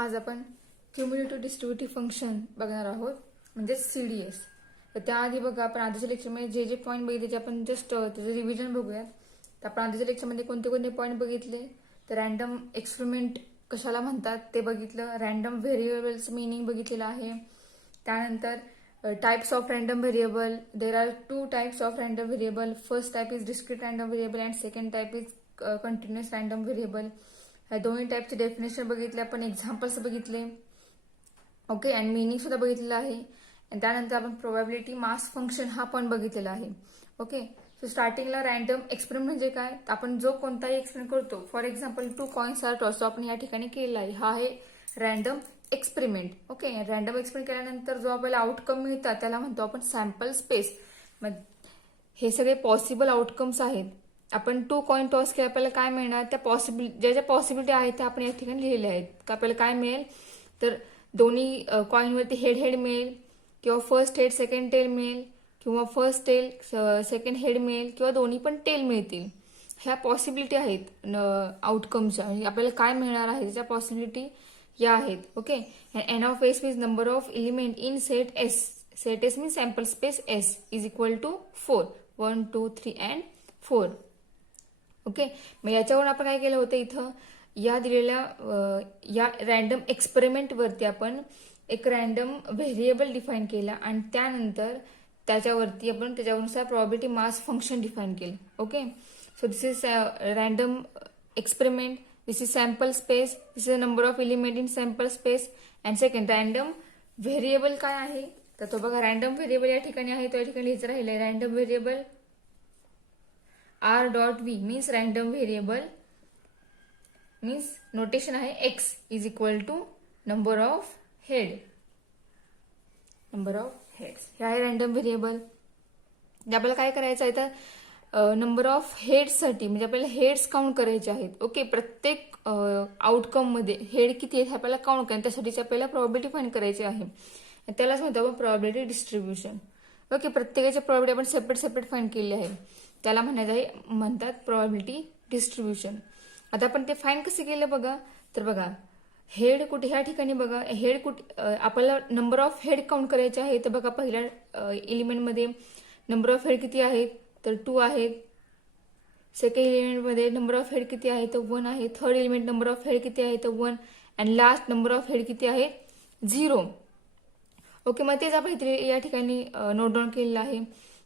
आज आपण cumulative distributive function बघणार आहोत, म्हणजे CDS. तर त्याआधी बघा, आपण आधीच्या लेक्चरमध्ये जे जे पॉईंट बघितले ते आपण जस्ट त्याचं रिव्हिजन बघूयात. तर आपण आधीच्या लेक्चरमध्ये कोणते कोणते पॉईंट बघितले, तर रॅन्डम एक्सपेरिमेंट कशाला म्हणतात ते बघितलं, रॅन्डम व्हेरिएबल्स मिनिंग बघितलेलं आहे. त्यानंतर types of random variable. There are 2 types of random variable. First type is discrete random variable and second type is continuous random variable. ह्या दोन्ही टाइपचे डेफिनेशन बघितले आपण, एक्झाम्पल्स बघितले, ओके, अँड मिनिंग सुद्धा बघितलेलं आहे. आणि त्यानंतर आपण प्रोबॅबिलिटी मास फंक्शन हा पण बघितलेला आहे. ओके, सो स्टार्टिंगला रॅन्डम एक्सपेरिमेंट म्हणजे काय, आपण जो कोणताही एक्सपेरिमेंट करतो, for example 2 coins are toss, आपण या ठिकाणी केलेला आहे, हा आहे random experiment. Okay, random experiment केल्यानंतर जो आपल्याला आउटकम मिळतात त्याला म्हणतो आपण सॅम्पल स्पेस. मग हे सगळे पॉसिबल आउटकम्स आहेत. आपण 2 कॉइन टॉस केले, आपल्याला काय मिळणार, त्या ज्या ज्या पॉसिबिलिटी आहेत त्या आपण या ठिकाणी लिहिलेल्या आहेत. का आपल्याला काय मिळेल, तर दोन्ही कॉइनवरती हेड हेड मिळेल, किंवा फर्स्ट हेड सेकंड टेल मिळेल, किंवा फर्स्ट टेल सेकंड हेड मिळेल, किंवा दोन्ही पण टेल मिळतील. ह्या पॉसिबिलिटी आहेत आउटकमच्या, म्हणजे आपल्याला काय मिळणार आहे त्याच्या पॉसिबिलिटी या आहेत. Okay, N of S means number of element in set S. Set S means sample space S is equal to 4. 1, 2, 3 and 4. Okay, मग याच्यावरून आपण काय केलं होतं, इथं या दिलेल्या या रॅन्डम एक्सपेरिमेंटवरती आपण एक रॅन्डम व्हेरिएबल डिफाईन केला आणि त्यानंतर त्याच्यावरती आपण त्याच्यानुसार प्रोबॅबिलिटी मास फंक्शन डिफाईन केलं. Okay, so this is random experiment, this is sample space, this is number of element in sample space. And second random variable काय आहे, तर तो बघा रॅन्डम व्हेरिएबल या ठिकाणी आहे, तो या ठिकाणी लिहायचं राहिलंय. Random variable r.v means random variable means notation आहे x is equal to number of head. Number of heads हे आहे रॅन्डम व्हेरिएबल. आपल्याला काय करायचं आहे, तर नंबर ऑफ हेड्ससाठी म्हणजे आपल्याला हेड्स काउंट करायचे आहेत. ओके, प्रत्येक आउटकम मध्ये हेड किती आहेत आपल्याला काउंट करायचं, त्यासाठीची आपल्याला प्रोबॅबिलिटी फाइंड करायची आहे. त्यालाच म्हणतो आपण प्रोबॅबिलिटी डिस्ट्रीब्युशन. ओके, प्रत्येकाची प्रोबॅबिलिटी आपण सेपरेट फाइंड केली आहे, त्याला म्हणतात प्रोबॅबिलिटी डिस्ट्रीब्युशन. आता आपण ते फाइंड कसे केलं बघा, तर बघा हेड कुठे, ह्या ठिकाणी बघा हेड कुठे, आपल्याला नंबर ऑफ हेड काउंट करायचे आहे. तर बघा पहिल्या एलिमेंटमध्ये नंबर ऑफ हेड किती आहेत, तर 2 आहेत. सेकंड एलिमेंटमध्ये नंबर ऑफ हेड किती आहे, तर 1 आहे. Third element number of head किती आहे, तर 1. And last number of head किती आहे, 0. ओके, मग तेच आपण इथे या ठिकाणी नोट डाऊन केलेलं आहे.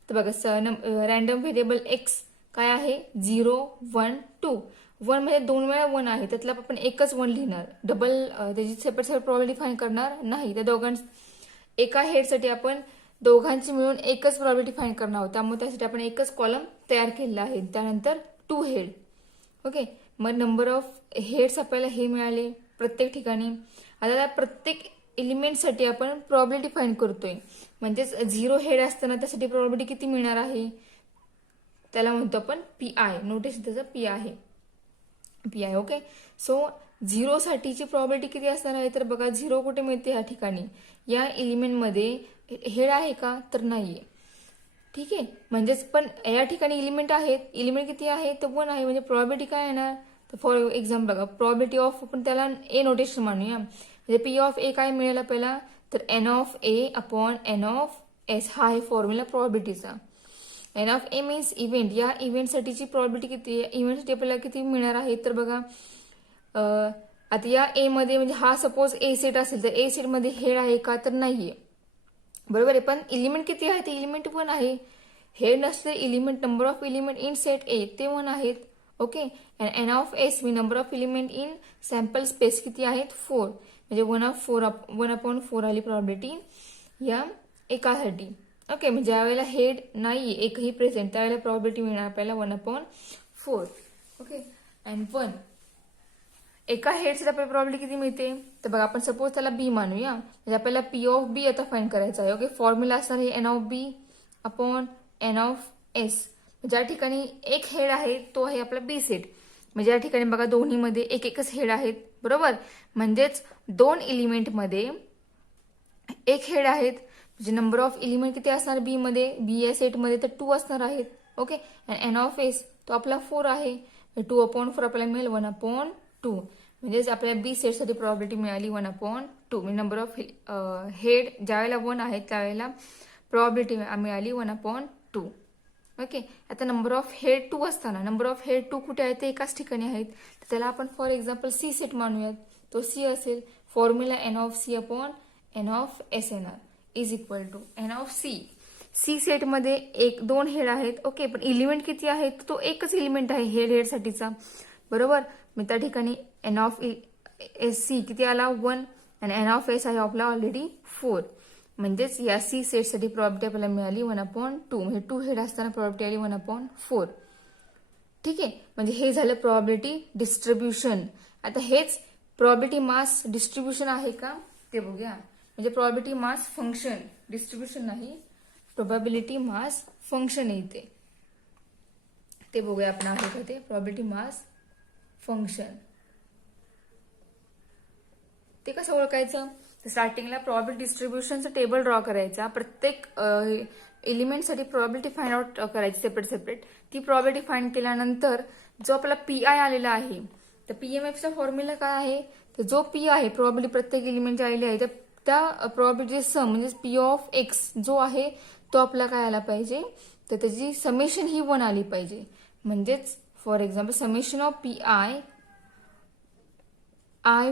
तर बघा रॅन्डम व्हेरिएबल एक्स काय आहे, 0, 1, 2. 1 म्हणजे 2 वेळा 1 आहे, त्यातला आपण एकच 1 लिहिणार, डबल त्याची सेपरेट प्रोबॅबिलिटी फाइंड करणार नाही. त्या एका हेडसाठी आपण दोघांची मिळून एकच प्रोबॅबिलिटी फाइंड करणार आहोत, त्यामुळे त्यासाठी आपण एकच कॉलम तयार केलेला आहे. त्यानंतर 2 हेड. ओके, मग नंबर ऑफ हेड्स आपल्याला हे मिळाले प्रत्येक ठिकाणी. आता प्रत्येक एलिमेंटसाठी आपण प्रोबॅबिलिटी फाइंड करतोय, म्हणजेच 0 हेड असताना त्यासाठी प्रोबॅबिलिटी किती मिळणार आहे, त्याला म्हणतो आपण PI. नोटेशन त्याचं PI आहे, PI. ओके, सो 0 साठीची प्रोबॅबिलिटी किती असणार आहे, तर बघा 0 कुठे मिळते, या ठिकाणी या एलिमेंटमध्ये हेड आहे का, तर नाहीये. ठीक आहे, म्हणजेच पण या ठिकाणी एलिमेंट आहेत, एलिमेंट किती आहे, तर 1 आहे, म्हणजे प्रोबॅबिलिटी काय येणार, तर फॉर एक्झाम्पल बघा प्रोबॅबिलिटी ऑफ, आपण त्याला ए नोटेशन मानूया, म्हणजे P ऑफ ए काय मिळेल आपल्याला, तर N of a upon N of S. हा आहे फॉर्म्युला प्रोबॅबिलिटीचा. N of a means event, या इव्हेंटसाठीची प्रोबॅबिलिटी किती आहे, इव्हेंटसाठी आपल्याला किती मिळणार आहे, तर बघा आता या ए मध्ये, म्हणजे हा सपोज ए सेट असेल तर ए सेट मध्ये हेड आहे का, तर नाहीये, बरोबर आहे. पण एलिमेंट किती आहे, ते एलिमेंट 1 आहे. हेड नसले element, number of element in set ए ते 1 आहेत. Okay, N of S me number of element in sample space किती आहेत, 4, म्हणजे 1/4 आली प्रोबॅबिलिटी या एकासाठी. ओके, म्हणजे ज्यावेळेला हेड नाही एकही प्रेझेंट त्यावेळेला प्रोबॅबिलिटी मिळणार आपल्याला 1/4. ओके, अँड 1 एका हेडसाठी आपल्याला प्रोबॅबिलिटी किती मिळते, तर बघा आपण सपोज त्याला बी मानूया, म्हणजे आपल्याला P ऑफ बी आता फाइंड करायचा आहे. ओके, फॉर्म्युला असणार आहे N of B upon N of S. ज्या ठिकाणी एक हेड आहे तो आहे आपला बी सेट, म्हणजे या ठिकाणी बघा दोन्हीमध्ये एकच हेड आहेत, बरोबर. म्हणजेच 2 एलिमेंटमध्ये एक हेड आहेत, म्हणजे नंबर ऑफ एलिमेंट किती असणार बी मध्ये, बी या सेटमध्ये तर 2 असणार आहेत. ओके, N ऑफ एस तो आपला 4 आहे, 2/4 आपल्याला मिळेल 1/2. म्हणजेच आपल्याला बी सेटसाठी प्रॉबिलिटी मिळाली 1/2. म्हणजे नंबर ऑफ हेड ज्यावेळेला 1 आहे त्यावेळेला प्रॉबिलिटी मिळाली 1/2. ओके. आता नंबर ऑफ हेड 2 असताना नंबर ऑफ हेड 2 कुठे आहेत ते एकाच ठिकाणी आहेत, तर त्याला आपण फॉर एक्झाम्पल सी सेट मानूयात. तो सी असेल. Formula N of C upon N of S N R is equal to N of C. C सेटमध्ये 1-2 हेड आहेत. ओके. पण एलिमेंट किती आहेत, तो एकच एलिमेंट आहे हेडसाठीचा. बरोबर. मग त्या ठिकाणी एन ऑफ एस सी किती आला 1 आणि एन ऑफ एस आहे आपला ऑलरेडी 4. म्हणजेच या सी सेटसाठी प्रॉबिलिटी आपल्याला मिळाली 1/2. म्हणजे 2 हेड असताना प्रॉबिलिटी आली 1/4. ठीक आहे. म्हणजे हे झालं प्रॉबिलिटी डिस्ट्रीब्युशन. आता हेच प्रॉबिलिटी मास डिस्ट्रीब्युशन आहे का ते बघूया. म्हणजे प्रॉबिलिटी मास फंक्शन डिस्ट्रीब्युशन नाही, प्रोबॅबिलिटी मास फंक्शन येते ते बघूया आपण आहे का ते प्रॉबिलिटी मास फंक्शन. ते कसं ओळखायचं, तर स्टार्टिंगला प्रॉबिलिटी डिस्ट्रीब्युशनचं टेबल ड्रॉ करायचा. प्रत्येक एलिमेंटसाठी प्रॉबिलिटी फाइंड आउट करायची सेपरेट सेपरेट. ती प्रॉबिलिटी फाइंड केल्यानंतर जो आपला पी आय आलेला आहे, तर पीएमएफचा फॉर्म्युला काय आहे, तर जो पी आहे प्रॉबिलिटी प्रत्येक एलिमेंटची आलेली आहे, तर त्या प्रॉबिलिटी सम म्हणजे पी ऑफ एक्स जो आहे तो आपला काय आला पाहिजे, तर त्याची समेशन ही 1 आली पाहिजे. म्हणजेच for example summation of P I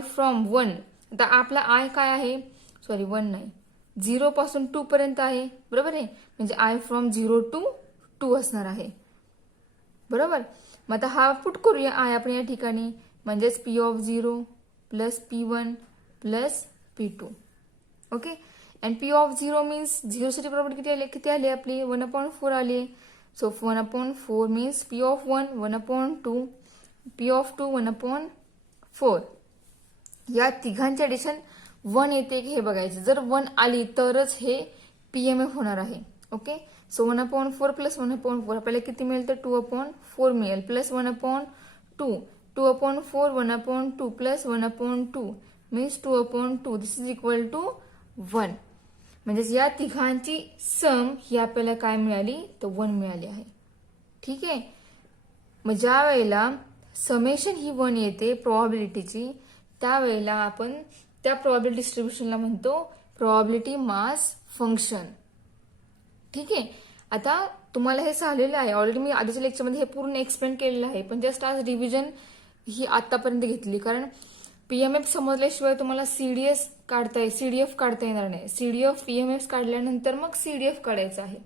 from 1. आता आपला आय काय आहे, सॉरी 1 नाही, 0 पासून 2 पर्यंत आहे. बरोबर आहे. म्हणजे आय फ्रॉम 0 to 2 असणार आहे. बरोबर. मग आता हा पुट करूया आय आपण या ठिकाणी. म्हणजेच P of 0 plus P1 plus P2. Okay. And P of 0 means 0 साठी प्रॉबिलिटी किती आली आपली 1/4 आली. So 1/4 means P of 1 1/2, P of 2 1/4. या तिघांचे ऍडिशन 1 येते की हे बघायचं. जर 1 आली तरच हे पीएमएफ होणार आहे. ओके. सो 1/4 प्लस 1/4 आपल्याला किती मिळेल, तर 2/4 मिळेल. Plus 1/2 2/4 1/2 plus 1/2 means 2/2. This is equal to 1. म्हणजेच या तिघांची सम ही आपल्याला काय मिळाली, तर 1 मिळाली आहे. ठीक आहे. मग ज्या वेळेला समेशन ही 1 येते प्रॉबिलिटीची, त्यावेळेला आपण त्या प्रॉबिलिटी डिस्ट्रीब्युशनला म्हणतो प्रॉबिलिटी मास फंक्शन. ठीक आहे. आता तुम्हाला हे झालेलं आहे ऑलरेडी, मी आधीच्या लेक्चरमध्ये हे पूर्ण एक्सप्लेन केलेलं आहे, पण जस्ट आज रिव्हिजन ही आतापर्यंत घेतली. कारण पीएमएफ समजल्याशिवाय तुम्हाला सीडीएफ काढता येणार नाही. सीडीएफ पीएमएफ काढल्यानंतर मग सीडीएफ काढायचं आहे.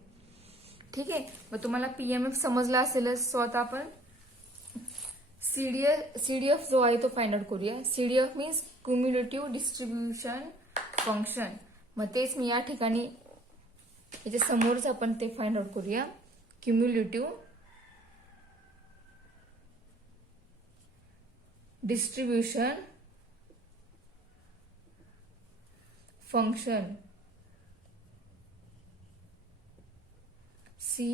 ठीक आहे. मग तुम्हाला पीएमएफ समजला असेलच. सो आता आपण सीडीएफ जो आहे तो फाइंड आउट करूया. CDF means cumulative distribution function. मग तेच मी या ठिकाणी याच्या समोरच आपण ते फाइंड आउट करूया. Cumulative distribution function C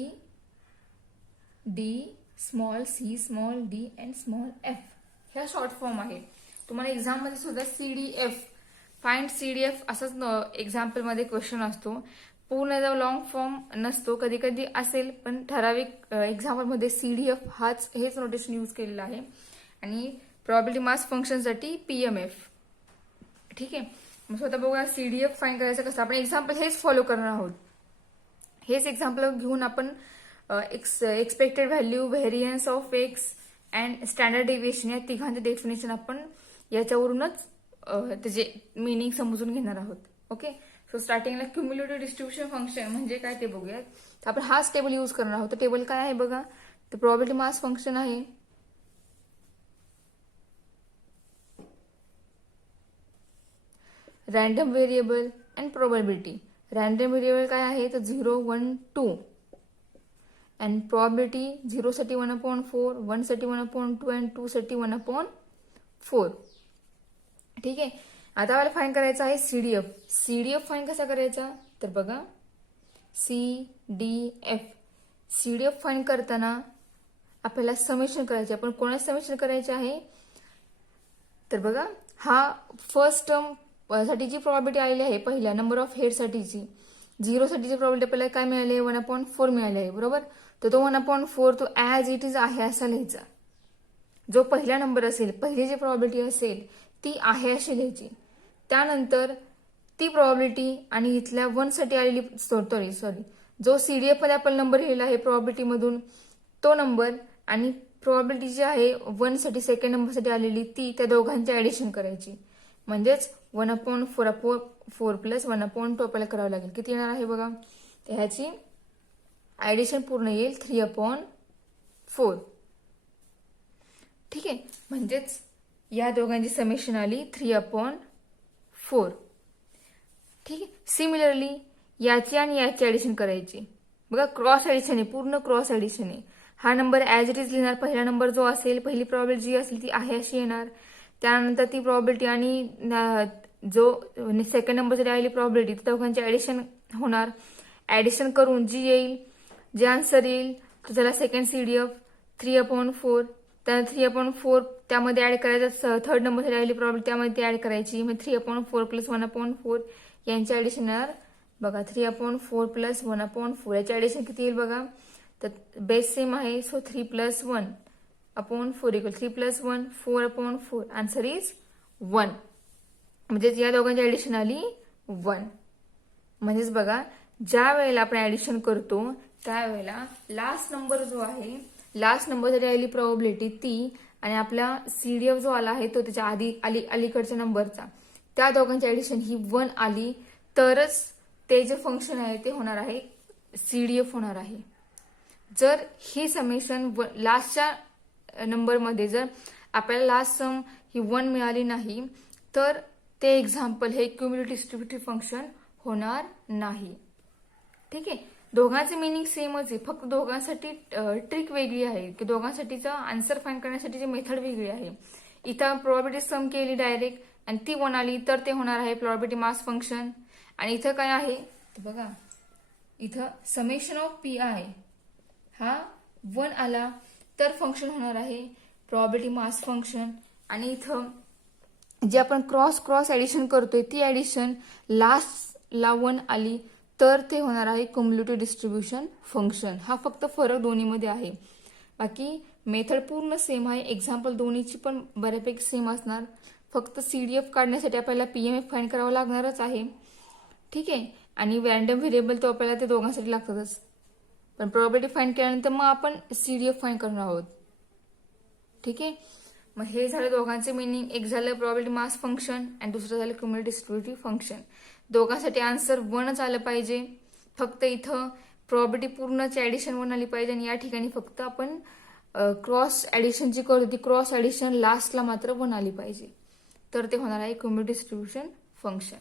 D small C small D and small F ह्या शॉर्ट फॉर्म आहे. तुम्हाला एक्झाम मध्ये सुद्धा सीडीएफ फाइंड सीडीएफ असंच एक्झाम्पल मध्ये क्वेश्चन असतो. पूर्ण लॉंग फॉर्म नसतो, कधी कधी असेल, पण ठराविक एक्झाम्पल मध्ये सीडीएफ हेच नोटेशन यूज केलेलं आहे. आणि प्रॉबिलिटी मास फंक्शनसाठी पीएमएफ. ठीक आहे. मग स्वतः बघूया सीडीएफ फाइंड करायचं कसं. आपण एक्झाम्पल हेच फॉलो करणार आहोत. हेच एक्झाम्पल घेऊन आपण expected value, variance of x and standard deviation या तिघांचे डेफिनेशन आपण याच्यावरूनच त्याचे मिनिंग समजून घेणार आहोत. ओके. सो स्टार्टिंगला क्युम्युलेटिव्ह डिस्ट्रीब्युशन फंक्शन म्हणजे काय ते बघूयात. तर आपण हाच टेबल यूज करणार आहोत. टेबल काय आहे बघा, तर प्रॉबिलिटी मास फंक्शन आहे. Random variable and probability. Random variable काय आहे, तर 0 1 2 अँड प्रॉबिलिटी 0 साठी 1/4, 1 साठी 1/2 अँड 2 साठी 1/4. ठीक आहे. आता आपल्याला फाइंड करायचं आहे सीडीएफ. सीडीएफ फाइंड कसा करायचा, तर बघा सीडीएफ. सीडीएफ फाइंड करताना आपल्याला समेशन करायचे. आपण कोणाचं समेशन करायचे आहे, तर बघा हा फर्स्ट टर्म साठी जी प्रॉबिलिटी आलेली आहे पहिल्या नंबर ऑफ हेड साठीची, 0 साठीची प्रॉबिलिटी आपल्याला काय मिळाली, 1/4 मिळाली आहे. बरोबर. तर तो 1/4 तो ऍज इट इज आहे असा लिहायचा. जो पहिला नंबर असेल, पहिली जी प्रॉबिलिटी असेल ती आहे अशी लिहायची. त्यानंतर ती प्रॉबिलिटी आणि इथल्या 1 साठी आलेली सॉरी जो सीडीएफ मध्ये आपण नंबर लिहिला आहे प्रॉबिलिटी मधून तो नंबर आणि प्रॉबिलिटी जी आहे 1 साठी सेकंड नंबरसाठी आलेली ती, त्या दोघांची ऍडिशन करायची. म्हणजेच 1/4 प्लस 1/2 आपल्याला करावं लागेल. किती येणार आहे बघा, तर ह्याची ऍडिशन पूर्ण येईल 3/4. ठीक आहे, म्हणजेच या दोघांची समेशन आली 3/4. ठीक आहे. सिमिलरली याची आणि याची ऍडिशन करायची. बघा क्रॉस ऍडिशन आहे, पूर्ण क्रॉस ऍडिशन आहे. हा नंबर ऍज इट इज लिहिणार. पहिला नंबर जो असेल, पहिली प्रॉबिलिटी जी असेल ती आहे अशी येणार. त्यानंतर ती प्रॉबिलिटी आणि जो सेकंड नंबरसाठी आलेली प्रॉबिलिटी, दोघांची ऍडिशन होणार. ऍडिशन करून जी येईल, जे आन्सर येईल तो त्याला सेकंड सीडीएफ 3/4. त्या 3/4 त्यामध्ये ऍड करायचं. थर्ड नंबरसाठी आलेली प्रॉबिलिटी त्यामध्ये ती ऍड करायची. मग 3/4 प्लस 1/4 यांची ऍडिशन येणार. बघा 3/4 प्लस 1/4 याची ऍडिशन किती येईल बघा, तर बेस सेम आहे. So 3 + 1/4 equal 3 + 1 4/4. Answer is 1. म्हणजेच या दोघांची ऍडिशन आली 1. म्हणजेच बघा ज्या वेळेला आपण ऍडिशन करतो त्यावेळेला लास्ट नंबर जो आहे, लास्ट नंबरसाठी आलेली प्रॉबिलिटी ती आणि आपला सीडीएफ जो आला आहे तो त्याच्या अलीकडच्या नंबरचा, त्या दोघांची ऍडिशन ही 1 आली तरच ते जे फंक्शन आहे ते होणार आहे सीडीएफ होणार आहे. जर ही समेशन लास्टच्या नंबरमध्ये जर आपल्याला लास्ट सम ही 1 मिळाली नाही तर ते एक्झाम्पल हे क्युम्युलेटिव्ह डिस्ट्रीब्युटिव्ह फंक्शन होणार नाही. ठीक आहे, दोघांचे मिनिंग सेमच आहे, फक्त दोघांसाठी ट्रिक वेगळी आहे की दोघांसाठीचं आन्सर फाइंड करण्यासाठीची मेथड वेगळी आहे. इथं प्रोबॅबिलिटी सम केली डायरेक्ट आणि ती 1 आली तर ते होणार आहे प्रोबॅबिलिटी मास फंक्शन. आणि इथं काय आहे बघा, इथं समेशन ऑफ पी आय हा 1 आला तर फंक्शन होणार आहे प्रोबॅबिलिटी मास फंक्शन. आणि इथं जे आपण क्रॉस ऍडिशन करतोय ती ऍडिशन लास्टला 1 आली तर ते होणार आहे क्युम्युलेटिव्ह डिस्ट्रीब्युशन फंक्शन. हा फक्त फरक दोन्हीमध्ये आहे, बाकी मेथड पूर्ण सेम आहे. एक्झाम्पल दोन्हीची पण बऱ्यापैकी सेम असणार. फक्त सीडीएफ काढण्यासाठी आपल्याला पीएमएफ फाइंड करावं लागणारच आहे. ठीक आहे, आणि रँडम व्हेरिएबल तो आपल्याला ते दोघांसाठी लागतातच. पण प्रोबॅबिलिटी फाइंड केल्यानंतर मग आपण सीडीएफ फाइंड करणार आहोत. ठीक आहे, मग हे झालं दोघांचे मिनिंग. एक झालं प्रोबॅबिलिटी मास फंक्शन आणि दुसरं झालं क्युम्युलेटिव्ह डिस्ट्रीब्युटिव्ह फंक्शन. दोघांसाठी आन्सर 1च आलं पाहिजे. फक्त इथं प्रोबॅबिलिटी पूर्णची ऍडिशन 1 आली पाहिजे आणि या ठिकाणी फक्त आपण क्रॉस ऍडिशन जी करतो ती क्रॉस ऍडिशन लास्टला मात्र 1 आली पाहिजे तर ते होणार आहे क्युम्युलेटिव्ह डिस्ट्रीब्युशन फंक्शन.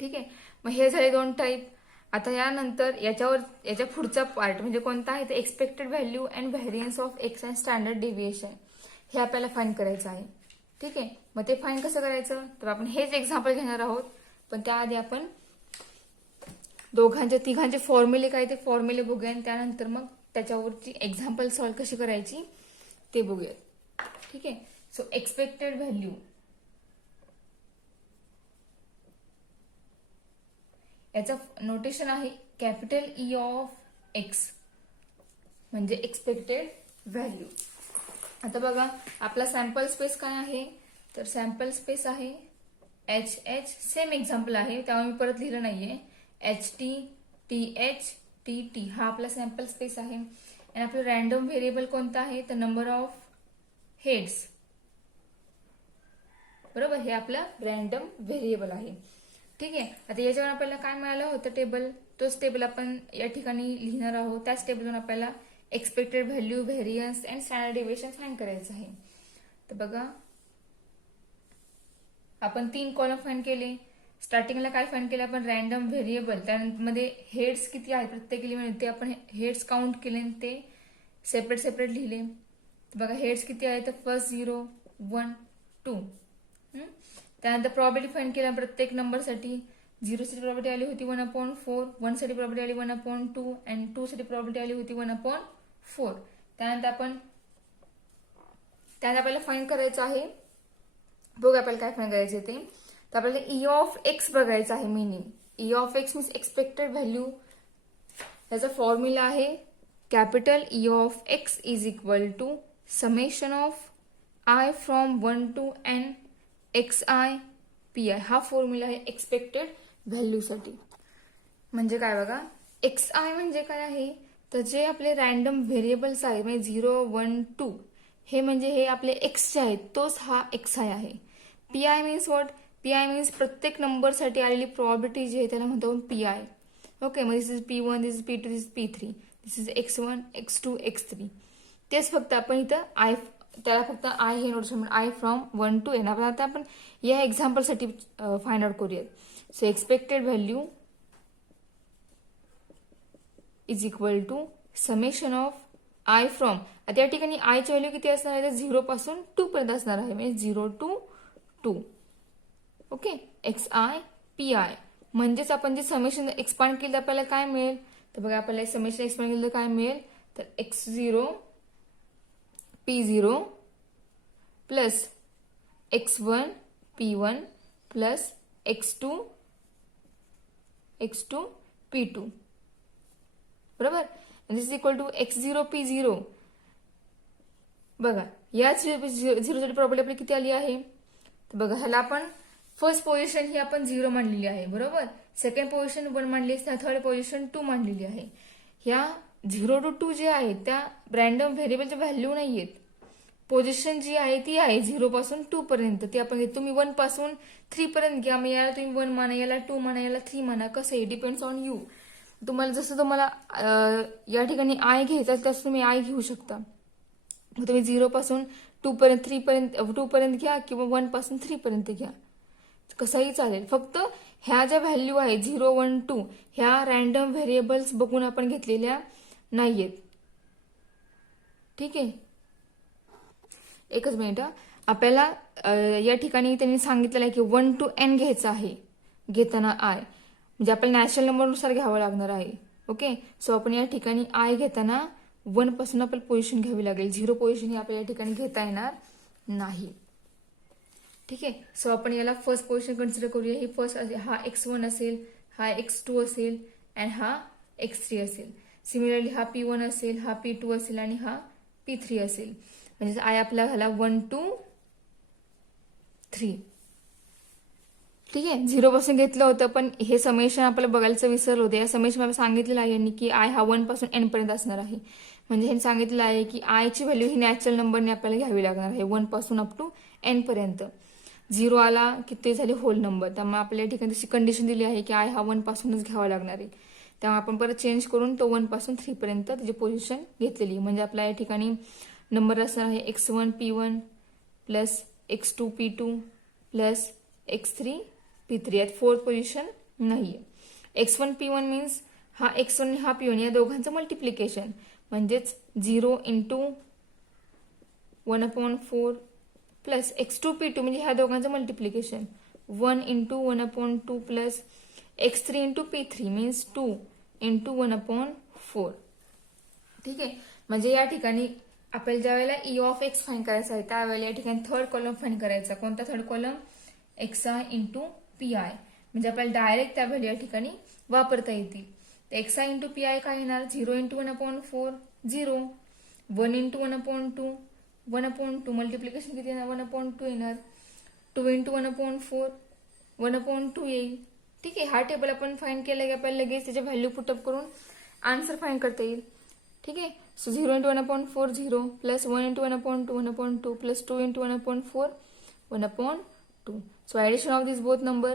ठीक आहे, मग हे झाले 2 टाईप. आता यानंतर याच्या पुढचा पार्ट म्हणजे कोणता आहे, ते expected value and variance of x and standard deviation हे आपल्याला फाइंड करायचं आहे. ठीक आहे, मग ते फाइंड कसं करायचं, तर आपण हेच एक्झाम्पल घेणार आहोत. पण त्याआधी आपण तिघांचे फॉर्म्युले काय ते फॉर्म्युले बघूया आणि त्यानंतर मग त्याच्यावरची एक्झाम्पल सॉल्व्ह कशी करायची ते बघूया. ठीक आहे, सो एक्सपेक्टेड व्हॅल्यू याचं नोटेशन आहे कॅपिटल ई ऑफ एक्स म्हणजे एक्सपेक्टेड व्हॅल्यू. आता बघा आपला सॅम्पल स्पेस काय आहे, तर सॅम्पल स्पेस आहे एच सेम एक्झाम्पल आहे त्यामुळे मी परत लिहिलं नाहीये. टी हा आपला सॅम्पल स्पेस आहे. आणि आपलं रॅन्डम व्हेरिएबल कोणता आहे, तर नंबर ऑफ हेड्स. बरोबर, हे आपलं रॅन्डम व्हेरिएबल आहे. ठीक आहे, आता याच्यावर आपल्याला काय मिळालं होतं टेबल, तोच टेबल आपण या ठिकाणी लिहिणार आहोत. त्याच टेबलवरून आपल्याला expected value, variance and standard deviation find करायचं आहे. तर बघा आपण 3 कॉलम फाइंड केले. स्टार्टिंगला काय फाइंड केलं आपण, रॅन्डम व्हेरिएबल, त्यामध्ये हेड्स किती आहेत प्रत्येक एलिमेंट ते आपण हेड्स काउंट केले ते सेपरेट लिहिले. बघा हेड्स किती आहेत, तर फर्स्ट 0 1 2. त्यानंतर प्रॉबॅबिलिटी फाइंड केला प्रत्येक नंबरसाठी. 0 साठी प्रॉबॅबिलिटी आली होती 1/4, 1 साठी प्रॉबॅबिलिटी आली 1/2 आणि 2 साठी प्रॉबॅबिलिटी आली होती 1/4. त्यानंतर आपल्याला फाइंड करायचं आहे, बघा आपल्याला काय फाइंड करायचं ते, तर आपल्याला ई ऑफ एक्स बघायचं आहे. Meaning E of X means expected value. याचा फॉर्म्युला आहे capital E of X is equal to summation of I from 1 to n xi pi. हा फॉर्म्युला आहे एक्सपेक्टेड व्हॅल्यूसाठी. म्हणजे काय बघा, xi म्हणजे काय आहे, तर जे आपले रॅन्डम व्हेरिएबल्स आहेत म्हणजे 0, 1, 2 हे म्हणजे हे आपले एक्स जे आहेत तोच हा xi आहे. PI means what, PI means प्रत्येक नंबरसाठी आलेली प्रॉबिलिटी जी आहे त्याला म्हणतो आपण पीआय. ओके, मग this is P1, this is P2, this is P3, this is x1, x2, x3. तेच फक्त आपण इथं आय, त्याला फक्त आय हे notation I from 1 to n. आता आपण या एक्झाम्पलसाठी फाइंड आउट करूयात. So expected value is equal to summation of I from, आता या ठिकाणी आयची व्हॅल्यू किती असणार आहे, 0 पासून 2 पर्यंत असणार आहे, म्हणजे 0 to 2. Okay, xi pi. म्हणजेच आपण जे समेशन एक्सपांड केलं तर आपल्याला काय मिळेल, तर बघा आपल्याला समेशन एक्सपांड केलं तर काय मिळेल, तर x0 p0 plus x1 p1 plus x2 p2 बरोबर. This is equal to x0 p0. बघा या झिरोसाठी प्रॉपर्टी आपली किती आली आहे, तर बघा ह्याला आपण फर्स्ट पोझिशन ही आपण 0 मांडलेली आहे बरोबर, सेकंड पोझिशन 1 मांडली आहे, थर्ड पोझिशन 2 मांडलेली आहे. ह्या 0 to 2 जे आहेत त्या रॅन्डम व्हेरिएबलच्या व्हॅल्यू नाही आहेत. पोझिशन जी आहे ती आहे 0 पासून 2 पर्यंत, ती आपण घेतो. तुम्ही 1 पासून 3 पर्यंत घ्या, मग याला तुम्ही 1 माना, याला 2 माना, याला 3 माना, कसं आहे डिपेंड्स ऑन यू. तुम्हाला जसं तुम्हाला या ठिकाणी आय घ्यायचा तसं तुम्ही आय घेऊ शकता. तुम्ही 0 पासून 2 पर्यंत घ्या किंवा 1 पासून 3 पर्यंत घ्या, कसंही चालेल. फक्त ह्या ज्या व्हॅल्यू आहेत 0, 1, 2 ह्या रॅन्डम व्हेरिएबल्स बघून आपण घेतलेल्या नाहीयेत. ठीक आहे, एकच मिनिट. आपल्याला या ठिकाणी त्यांनी सांगितलेलं आहे की 1 to n घ्यायचं आहे घेताना आय, म्हणजे आपल्याला नॅचरल नंबरनुसार घ्यावं लागणार आहे. ओके, सो आपण या ठिकाणी आय घेताना 1 पासून आपल्याला पोझिशन घ्यावी लागेल, 0 पोझिशन ही आपल्याला या ठिकाणी घेता येणार नाही. ठीक आहे, सो आपण याला फर्स्ट पोझिशन कन्सिडर करूया. ही फर्स्ट हा x1 असेल, हा x2 असेल अँड हा x3 असेल. सिमिलरली हा p1 असेल, हा p2 असेल आणि हा p3 असेल. म्हणजे आय आपला झाला 1 to 3. ठीक आहे, 0 पासून घेतलं होतं पण हे समेशन आपल्याला बघायचं विसरलं होतं. या समेशन मला सांगितलेलं आहे यांनी की आय हा 1 पासून n पर्यंत असणार आहे. म्हणजे यांनी सांगितलेलं आहे की आयची व्हॅल्यू ही नॅचरल नंबरने आपल्याला घ्यावी लागणार आहे 1 पासून अप टू n पर्यंत. 0 आला की ते झाले होल नंबर, त्यामुळे आपल्या ठिकाणी तशी कंडिशन दिली आहे की आय हा 1 पासूनच घ्यावा लागणार आहे. त्यामुळे आपण परत चेंज करून तो 1 पासून 3 पर्यंत त्याची पोझिशन घेतलेली. म्हणजे आपल्या या ठिकाणी नंबर असणार आहे x1 p1 plus x2 p2 plus x3 p3. यात फोर्थ पोझिशन नाहीये. x1 p1 मीन्स हा x1 हा p1 या दोघांचं मल्टिप्लिकेशन, म्हणजेच 0 इंटू 1/4 प्लस x2 p2 म्हणजे ह्या दोघांचं multiplication 1 into 1/2 plus x3 into p3 means 2 into 1/4. ठीक आहे, म्हणजे या ठिकाणी आपल्याला ज्या वेळेला ई ऑफ एक्स फाइंड करायचा आहे त्यावेळेला या ठिकाणी थर्ड कॉलम फाइंड करायचा. कोणता third column, xi into P I. म्हणजे आपल्याला डायरेक्ट त्या व्हॅल्यू या ठिकाणी वापरता येतील. तर xi इंटू पी आय काय येणार, 0 इंटू 1/4 0, 1 इंटू 1/2 1/2 मल्टिप्लिकेशन किती येणार 1/2 येणार, 2 इंटू 1/4 1/2 येईल. ठीक आहे, हा टेबल आपण फाइंड केला की आपल्याला लगेच त्याच्या व्हॅल्यू पुटअप करून आन्सर फाइंड करता येईल. ठीक आहे, so 0 into 1/4 0 plus 1 into 1/2 1/2 plus 2 into 1/4 1/2. So addition of these both number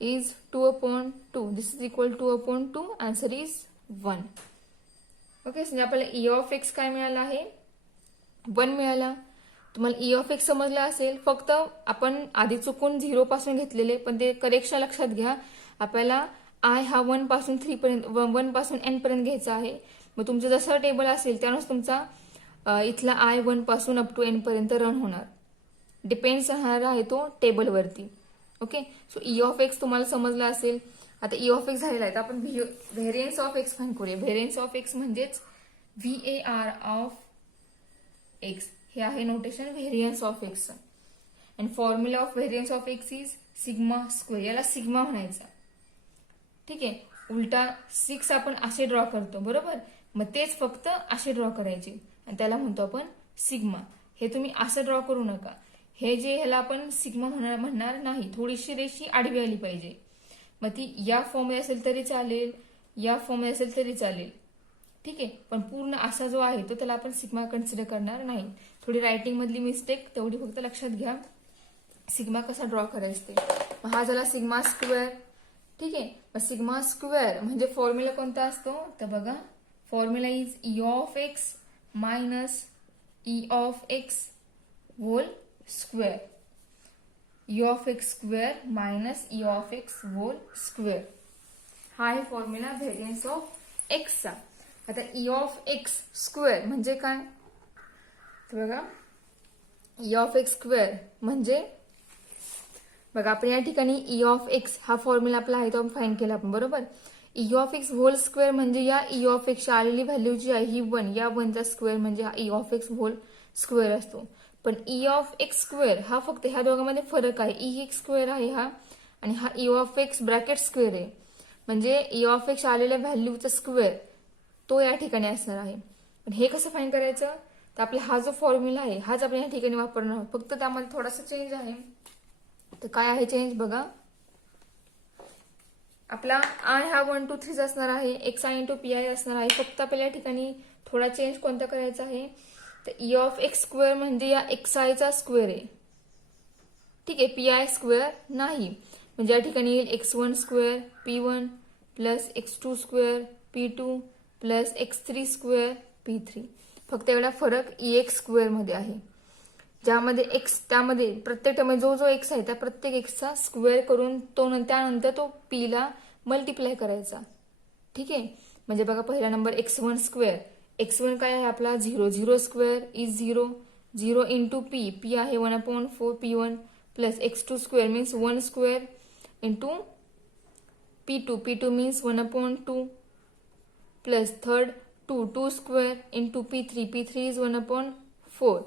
is 2/2. This is equal to 2/2. Answer is 1. Okay, म्हणजे आपल्याला ई ऑफ एक्स काय मिळाला आहे 1 मिळाला. तुम्हाला ई ऑफ एक्स समजला असेल. फक्त आपण आधी चुकून 0 पासून घेतलेले पण ते करेक्शन लक्षात घ्या. आपल्याला आय हा 1 पासून 3 पर्यंत 1 पासून n पर्यंत घ्यायचा आहे. मग तुमचं जसं टेबल असेल त्यानुसार तुमचा इथला आय 1 पासून अप टू n पर्यंत रन होणार. डिपेंड्स राहणार आहे तो टेबलवरती. Okay, so E of x तुम्हाला समजला असेल. आता ई ऑफ एक्स झालेला आहे तर आपण व्हेरियन्स ऑफ एक्स फाइंड करूया. व्हेरियन्स ऑफ एक्स म्हणजेच VAR ऑफ एक्स हे आहे notation variance of x. And formula of variance of X is sigma square. याला सिग्मा म्हणायचा. ठीक आहे, उलटा 6 आपण असे ड्रॉ करतो बरोबर, मग तेच फक्त असे ड्रॉ करायचे आणि त्याला म्हणतो आपण सिग्मा. हे तुम्ही असं ड्रॉ करू नका. हे जे ह्याला आपण सिग्मा म्हणणार नाही, थोडीशी रेषी आडवी आली पाहिजे. मग ती या फॉर्ममध्ये असेल तरी चालेल, या फॉर्ममध्ये असेल तरी चालेल. ठीक आहे, पण पूर्ण असा जो आहे तो त्याला आपण सिग्मा कन्सिडर करणार नाही. थोडी रायटिंग मधली मिस्टेक तेवढी फक्त लक्षात घ्या. सिग्मा कसा ड्रॉ करायचा ते. मग हा झाला सिग्मा स्क्वेअर. ठीक आहे, मग सिग्मा स्क्वेअर म्हणजे फॉर्म्युला कोणता असतो तर बघा, formula is E of X minus E of X whole square. E of X square minus E of X whole square हा आहे फॉर्म्युला व्हेरियन्स ऑफ एक्सचा. आता ई ऑफ एक्स स्क्वेअर म्हणजे काय तर बघा, ई ऑफ एक्स स्क्वेअर म्हणजे बघा आपण या ठिकाणी ई ऑफ एक्स हा फॉर्म्युला आपला आहे तो आपण फाइंड केला आपण, बरोबर. E of X whole square म्हणजे या ई ऑफ एक्सची आलेली व्हॅल्यू जी आहे ही 1, या 1चा स्क्वेअर म्हणजे हा E of X whole square असतो. पण ई ऑफ एक्स स्क्वेअर हा फक्त ह्या दोघांमध्ये फरक आहे. ई एक्स स्क्वेअर आहे हा आणि हा E of x bracket square आहे. म्हणजे ई ऑफ एक्स आलेल्या व्हॅल्यूचा स्क्वेअर तो या ठिकाणी असणार आहे. पण हे कसं फाइंड करायचं तर आपला हा जो फॉर्म्युला आहे हाच आपण या ठिकाणी वापरणार आहोत. फक्त त्यामध्ये थोडासा चेंज आहे. तर काय आहे चेंज बघा, आपला आय हा 1 2 3 असणार आहे, X I into P I असणार आहे. फक्त आपल्याला या ठिकाणी थोडा चेंज कोणता करायचा आहे तर ई ऑफ एक्स स्क्वेअर म्हणजे या एक्स आयचा स्क्वेअर आहे. ठीक आहे, पी आय स्क्वेअर नाही. म्हणजे या ठिकाणी येईल x1 square p1 plus x2 square p2 plus x3 square p3. फक्त एवढा फरक ई एक्स स्क्वेअर मध्ये आहे, ज्यामध्ये एक्स त्यामध्ये प्रत्येक टर्म जो जो एक्स आहे त्या प्रत्येक एक्सचा स्क्वेअर करून त्यानंतर तो पी ला मल्टिप्लाय करायचा. ठीक आहे, म्हणजे बघा पहिला नंबर x1 स्क्वेअर. x1 काय आहे आपला 0, 0 square is 0, 0 into P, P आहे 1/4 p1 plus x2 square means 1 square into p2, p2 means 1/2 plus third 2, 2 square into p3, p3 is 1/4.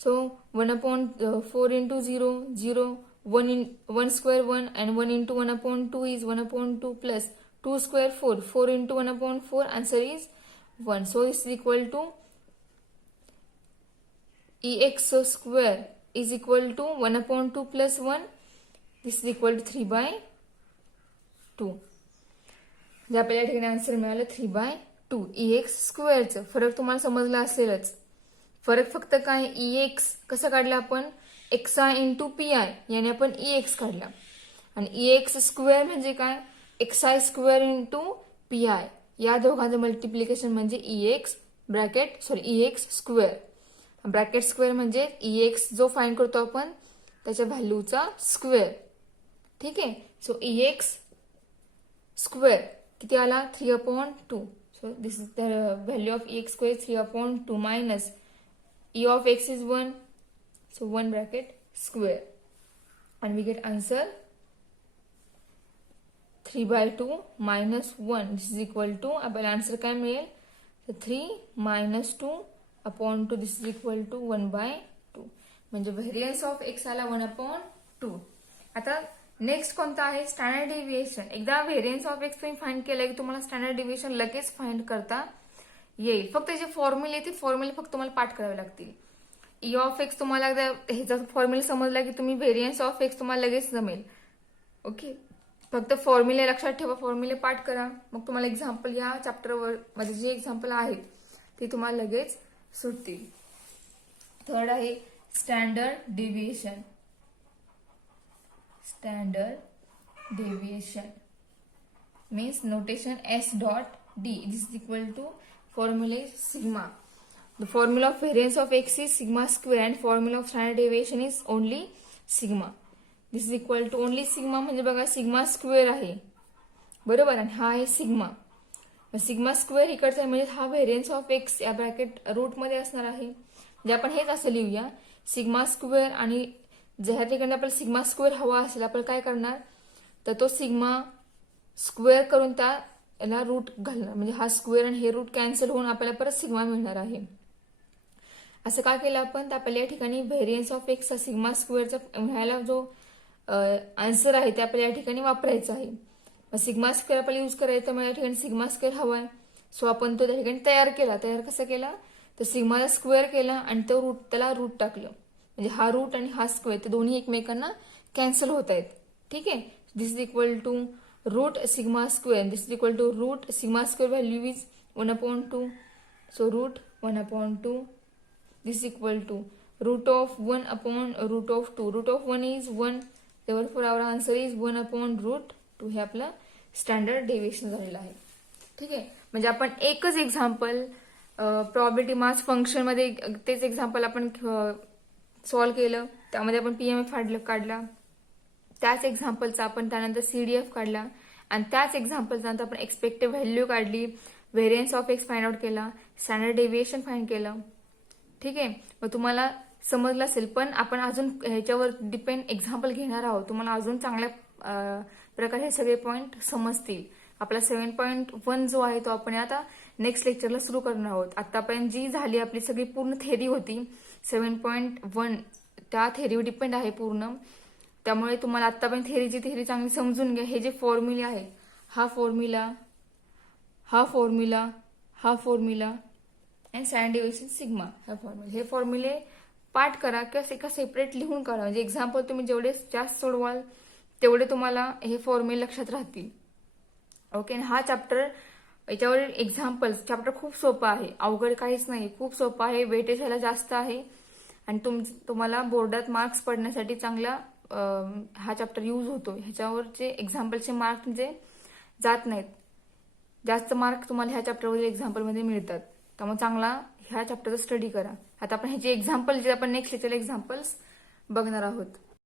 So 1/4 into 0, 0, 1 square 1 and 1 into 1/2 is 1/2 plus 2 square 4, 4 into 1/4 answer is 1. So it's equal to EX square is equal to 1/2 plus 1. This is equal to 3/2. जे आपल्याला ठिकाणी answer मिळालं 3/2. EX स्क्वेअरचं फरक तुम्हाला समजला असेलच. फरक फक्त काय, ई एक्स कसं काढला आपण, X I into P I याने आपण ई एक्स काढला. आणि ई एक्स स्क्वेअर म्हणजे काय, X I square into P I या दोघांचं मल्टिप्लिकेशन म्हणजे E x E x square. Bracket square म्हणजे ई एक्स जो फाइंड करतो आपण त्याच्या व्हॅल्यूचा स्क्वेअर. ठीक आहे, सो ई एक्स स्क्वेअर किती आला 3/2. So this is the value of E x square 3/2 minus E of x is 1, so 1 bracket square, and we get answer 3/2 minus 1. This is equal to आपल्याला answer काय मिळेल तर 3 minus 2/2. This is equal to 1/2. म्हणजे variance of x आला 1/2. आता next कोणता आहे standard deviation. एकदा व्हेरियन्स ऑफ एक्स तुम्ही फाइंड केलं की तुम्हाला स्टँडर्ड डेव्हिएशन लगेच फाइंड करता येईल. फक्त जे फॉर्म्युले ते फॉर्म्युले फक्त तुम्हाला पाठ करावे लागतील. ई ऑफ एक्स तुम्हाला ह्याचा फॉर्म्युला समजला की तुम्ही व्हेरियन्स ऑफ एक्स तुम्हाला लगेच जमेल. ओके, फक्त फॉर्म्युले लक्षात ठेवा, फॉर्म्युले पाठ करा, मग तुम्हाला एक्झाम्पल या चॅप्टरवर मध्ये जे एक्झाम्पल आहेत ते तुम्हाला लगेच सुटतील. थर्ड आहे standard deviation. Standard deviation means notation S.D. This is equal to formula is sigma. The formula of variance of x is sigma square and formula of standard deviation is only sigma. This is equal to only sigma म्हणजे बघा sigma square आहे, बरोबर, आणि हा आहे sigma. Sigma square इकडचा म्हणजे हा व्हेरियन्स ऑफ एक्स या ब्रॅकेट रूट मध्ये असणार आहे. म्हणजे आपण हेच असं लिहूया सिग्मा स्क्वेअर, आणि ज्या ठिकाणी आपल्याला सिग्मा स्क्वेअर हवा असेल आपण काय करणार तर तो सिग्मा स्क्वेअर करून त्याला रूट घालणार. म्हणजे हा स्क्वेअर आणि हे रूट कॅन्सल होऊन आपल्याला परत सिग्मा मिळणार आहे. असं का केलं आपण तर आपल्याला या ठिकाणी व्हेरियन्स ऑफ एक्स सिग्मा स्क्वेअरचा मिळायला जो आन्सर आहे ते आपल्याला या ठिकाणी वापरायचा आहे. मग सिग्मा स्क्वेअर आपल्याला यूज करायचा, मला या ठिकाणी सिग्मा स्क्वेअर हवाय. सो आपण तो त्या ठिकाणी तयार केला. तयार कसा केला तर सिग्माला स्क्वेअर केला आणि तो रूट, त्याला रूट टाकलं, म्हणजे हा रूट आणि हा स्क्वेअर ते दोन्ही एकमेकांना कॅन्सल होत आहेत. ठीक आहे. This is equal to root sigma square, this is equal to root sigma square value is 1/2. So root 1/2. This is equal to root of 1 upon root of 2. Root of 1 is 1. Therefore our answer is 1 upon root 2. हे आपलं standard deviation झालेलं आहे. ठीक आहे. म्हणजे आपण एकच example probability mass function मध्ये तेच एक्झाम्पल आपण सॉल्व्ह केलं. त्यामध्ये आपण पीएमएफ काढला. त्याच एक्झाम्पलचा आपण त्यानंतर सीडीएफ काढला आणि त्याच एक्झाम्पलचा नंतर आपण एक्सपेक्टेड व्हॅल्यू काढली, variance of x find out केला, स्टँडर्ड डेव्हिएशन फाइंड केलं. ठीक आहे. मग तुम्हाला समजलं असेल, पण आपण अजून ह्याच्यावर डिपेंड एक्झाम्पल घेणार आहोत. तुम्हाला अजून चांगल्या प्रकारे हे सगळे पॉईंट समजतील. आपला 7.1 जो आहे तो आपण आता नेक्स्ट लेक्चरला सुरू करणार आहोत. आतापर्यंत जी झाली आपली सगळी पूर्ण थेरी होती 7.1, त्या थेरीवर डिपेंड आहे पूर्ण. त्यामुळे तुम्हाला आतापर्यंत थेरी चांगली समजून घ्या. हे जे फॉर्म्युला आहे, हा formula and standard deviation sigma, हे फॉर्म्युले पाठ करा किंवा एका सेपरेट लिहून काढा. म्हणजे एक्झाम्पल तुम्ही जेवढे जास्त सोडवाल तेवढे तुम्हाला हे फॉर्म्युले लक्षात राहतील. ओके. हा चॅप्टर, याच्यावर एक्झाम्पल चॅप्टर खूप सोपं आहे, अवघड काहीच नाही, खूप सोपं आहे. वेटेज ह्याला जास्त आहे आणि तुम्हाला बोर्डात मार्क्स पडण्यासाठी चांगला हा चॅप्टर यूज होतो. ह्याच्यावरचे एक्झाम्पलचे मार्क म्हणजे जात नाहीत. जास्त मार्क तुम्हाला ह्या चॅप्टरवरील एक्झाम्पलमध्ये मिळतात. त्यामुळे चांगला ह्या चॅप्टरचा स्टडी करा. आता आपण ह्याचे एक्झाम्पल जे आपण नेक्स्ट लेक्चरला एक्झाम्पल्स बघणार आहोत.